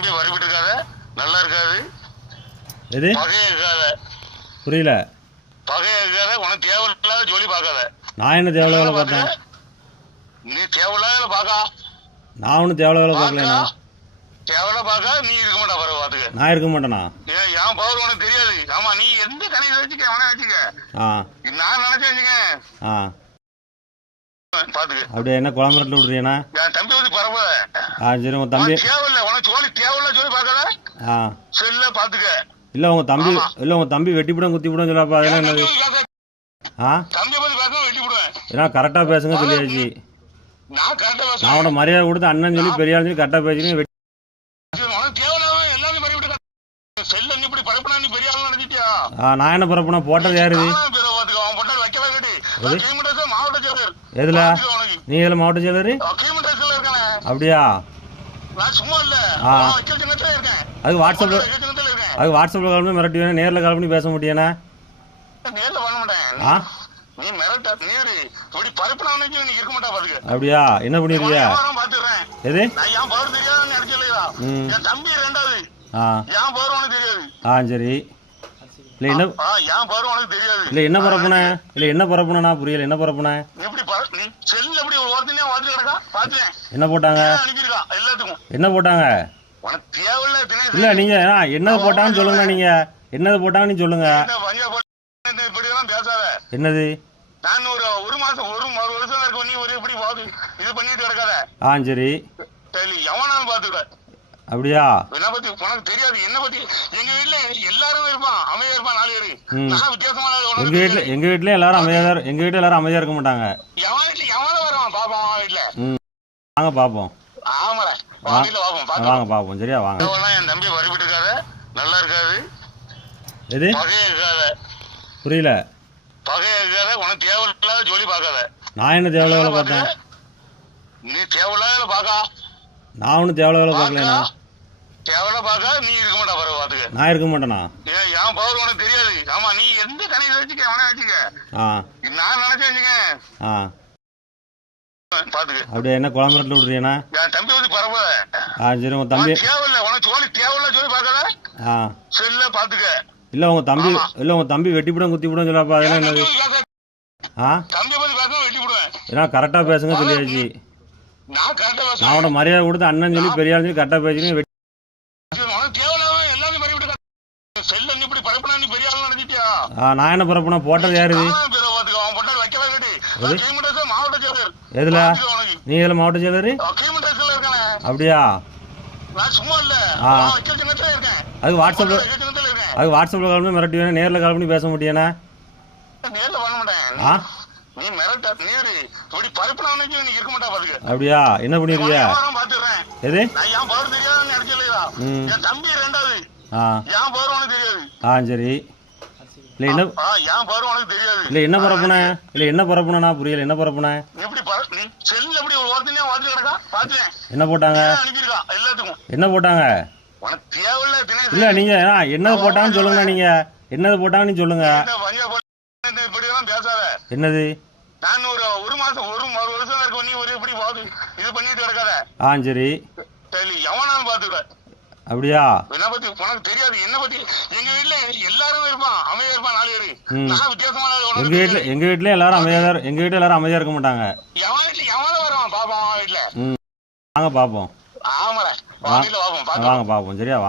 நம்பி வரிவிட்டு இருக்காத நல்லா இருக்காது எது? பகைய இருக்காத புரியல. பகைய இருக்காத உனக்கு தேவையில்லாத ஜோலி பார்க்காத. நான் என்ன தேவையில்ல வேலை பார்த்தேன் நீ தேவையில்லாத பாக்கா நான் ஒன்றும் தேவையில்ல வேலை பார்க்கலண்ணா தேவையில்ல பாக்கா நீ இருக்க மாட்டா பரவ பாத்துக்க நான் இருக்க மாட்டேனா? ஏன் என் பவர் உனக்கு தெரியாது. ஆமா நீ எந்த கணித வச்சுக்க அவனை வச்சுக்க? நான் நினைச்சேன் வச்சுக்க ஆ. அப்படியே என்ன குழம்புறட்டில் விட்றியண்ணா? என் தம்பி வந்து பரவாத ஆ சரி உங்கள் தம்பி உனக்கு தேவையில்ல உனக்கு ஜோலி தேவையில்ல ஜோலி பார்க்காத ஆ. செல்ல பாத்துக்க. இல்லை உங்கள் தம்பி இல்லை உங்கள் தம்பி வெட்டிவிடும் குத்திவிடும் சொல்லப்பா அதெல்லாம் என்னது? ஆ? தம்பியை பத்தி பேசணும் வெட்டி விடுவேன் ஏன்னா கரெக்டாக பேசுங்க சொல்லியாச்சு. நான் கரெக்டா நான் மரியாதை கொடுத்து அண்ணன் சொல்லி சொல்லி பேசுறீங்க வெட்டி பெரிய ஆள் நினைச்சிட்டியா? ஆ நான் என்ன பரப்புனா போட்டது யாரு அவன் வைக்கல கட்டி எதில்? நீ இதில் மாவட்ட செயலர்? அப்படியா? அது இருக்கேன். அது வாட்ஸ்அப்பில் கால் பண்ணி மிரட்டி வேணும் நேரில் கால் பண்ணி பேச பாத்துக்க. அப்படியா? என்ன பண்ணிருக்கியா? எது? ஆ சரி. இல்லை என்ன ஆ என் பவர் உனக்கு தெரியாது? இல்லை என்ன பரப்புனே இல்லை என்ன பரப்புனேண்ணா புரியல என்ன பரப்புனே எப்படி பர நீ செல்ல எப்படி ஒரு வார்த்தையா வாத்து கிடக்கா? பாத்துறேன் என்ன போட்டாங்க? அனுப்பியிருக்கா? எல்லாத்துக்கும். என்ன போட்டாங்க? உனக்கு தேவையில்ல தினேஷ். இல்லை நீங்கள் ஆ என்னது போட்டாங்கன்னு சொல்லுங்கண்ணா நீங்கள் என்னது போட்டாங்கன்னு சொல்லுங்க. இப்படி எல்லாம் பேசாத. என்னது? நான் ஒரு ஒரு மாசம் ஒரு ஒரு வருஷம் இருக்கும் நீ ஒரு இப்படி பாத்து இது பண்ணிட்டு கிடக்காத? ஆ சரி. சரி எவனாலும் பாத்துக்க. அப்படியா? என்ன பத்தி உனக்கு தெரியாது. என்ன பத்தி எங்க வீட்டுல எல்லாரும் இருப்பான். அமைதியா இருப்பான் நாலு பேரு. நான் வித்தியாசமான தெரியாது. எங்கள் வீட்டில் எல்லாரும் அமைதியாக தான் எங்கள் வீட்டில் எல்லாரும் அமைதியாக இருக்க மாட்டாங்க. எவன் வீட்டுல எவன வருவான் பாப்போம் அவன் வீட்டுல வாங்க பாப்போம். வாங்க பாத்து பார்ப்போம் சரியா வாங்க. என் தம்பி வரிவிட்டு இருக்காத நல்லா இருக்காது. எது? இருக்காத. புரியல. பகைய இருக்காத உனக்கு தேவையில்லாத ஜோலி பார்க்காத. நான் என்ன தேவையில்ல வேலை பார்த்தேன் நீ தேவையில்லாத பாக்கா நான் ஒன்றும் தேவையில்ல வேலை பார்க்கலண்ணா. பாக்கா நீ இருக்க மாட்டா பரவ பாத்துக்க நான் இருக்க மாட்டேனா? ஏன் என் பவர் உனக்கு தெரியாது. ஆமா நீ எந்த கணித வச்சுக்க அவனை வச்சுக்க? நான் வச்சுக்க. ஆ. பாத்துக்க அப்படியே என்ன குழம்புறட்டில் விட்றியண்ணா என் தம்பி வந்து பரவாத ஆ சரி உங்கள் தம்பி தேவையில்ல. உனக்கு ஜோலி தேவையில்ல ஜோலி பார்க்காத. ஆ. செல்ல பாத்துக்க இல்லை உங்கள் தம்பி இல்லை உங்கள் தம்பி வெட்டிவிடும் குத்திவிடும் சொல்லப்பா அதெல்லாம் என்னது? ஆ? தம்பியை பத்தி பேசணும் வெட்டி விடுவேன் ஏன்னா கரெக்டாக பேசுங்க சொல்லியாச்சு நான் கரெக்டா நான் பேசுறேன். உன மரியாதை கொடுத்து அண்ணன் சொல்லி பெரியாள் சொல்லி கரெக்டாக பேசுறீங்க வெட்டி உனக்கு தேவையில்லாம எல்லாத்தையும் பறி விட்டு செல்ல இப்படி பரப்புனா நீ பெரிய ஆள் நினைச்சிட்டியா ஆ நான் என்ன பரப்புனா? போட்டது யாரு பிற பாத்துக்க அவன் பொண்ணு வைக்கல கட்டி கீமண்டஸ் மாவட்ட செயலர். எதில்? உனக்கு. நீ இதில் மாவட்ட செயலர்? கீமண்டஸ்ல இருக்கானே. அப்படியா? நான் சும்மா இல்ல. வைக்கல் சின்னத்துல இருக்கேன். அது இருக்கேன். அது வாட்ஸ்அப்பில் கால் பண்ணி மிரட்டி வேணும் நேரில் கால் பண்ணி பேச முடியாண்ணா நேர்ல பண்ண மாட்டேன். நீ மிரட்ட நீரு இப்படி பரப்புனா நீ இருக்க மாட்டா பாத்துக்க. அப்படியா? என்ன பண்ணிருக்கியா? பாத்துறேன் எது? நான் என் பவர் தெரியாதுன்னு நினைச்சலையா. என் தம்பி ரெண்டாவது. ஆ. என் பவர் உனக்கு தெரியாது. ஆ சரி. இல்லை என்ன ஆ என் பவர் உனக்கு தெரியாது. இல்லை என்ன பரப்புனே இல்லை என்ன பரப்புனேண்ணா புரியல. என்ன பரப்புனே எப்படி பர நீ செல்ல எப்படி ஒரு வார்த்தையா வாத்து கிடக்கா? பாத்துறேன் என்ன போட்டாங்க? அனுப்பியிருக்கா? எல்லாத்துக்கும். என்ன போட்டாங்க? உனக்கு தேவையில்ல தினேஷ் இல்லை நீங்கள் ஆ என்னது போட்டாங்கன்னு சொல்லுங்கண்ணா நீங்கள் என்னது போட்டாங்கன்னு சொல்லுங்க. இப்படி எல்லாம் பேசாத. என்னது? நான் ஒரு ஒரு மாசம் ஒரு ஒரு வருஷம் இருக்கும் நீ ஒரு இப்படி பாத்து இது பண்ணிட்டு கிடக்காத. ஆ சரி. சரி எவனாலும் பாத்துக்க. அப்படியா? என்ன பத்தி உனக்கு தெரியாது. என்ன பத்தி? எங்க வீட்டுல எல்லாரும் இருப்பான். அமைதியா இருப்பான் நாலு பேரு. நான் வித்தியாசமான எங்கள் வீட்டில் தெரியாது. எங்கள் வீட்டில் எல்லாரும் அமைதியாக தான் எங்கள் வீட்டில் எல்லாரும் அமைதியாக இருக்க மாட்டாங்க. எவன் வீட்டுல எவன வருவான் பாப்போம் அவன் வீட்டுல வாங்க பார்ப்போம் ஆமால வா. வீட்டுல பாப்போம் வாங்க பார்ப்போம் சரியா வாங்க.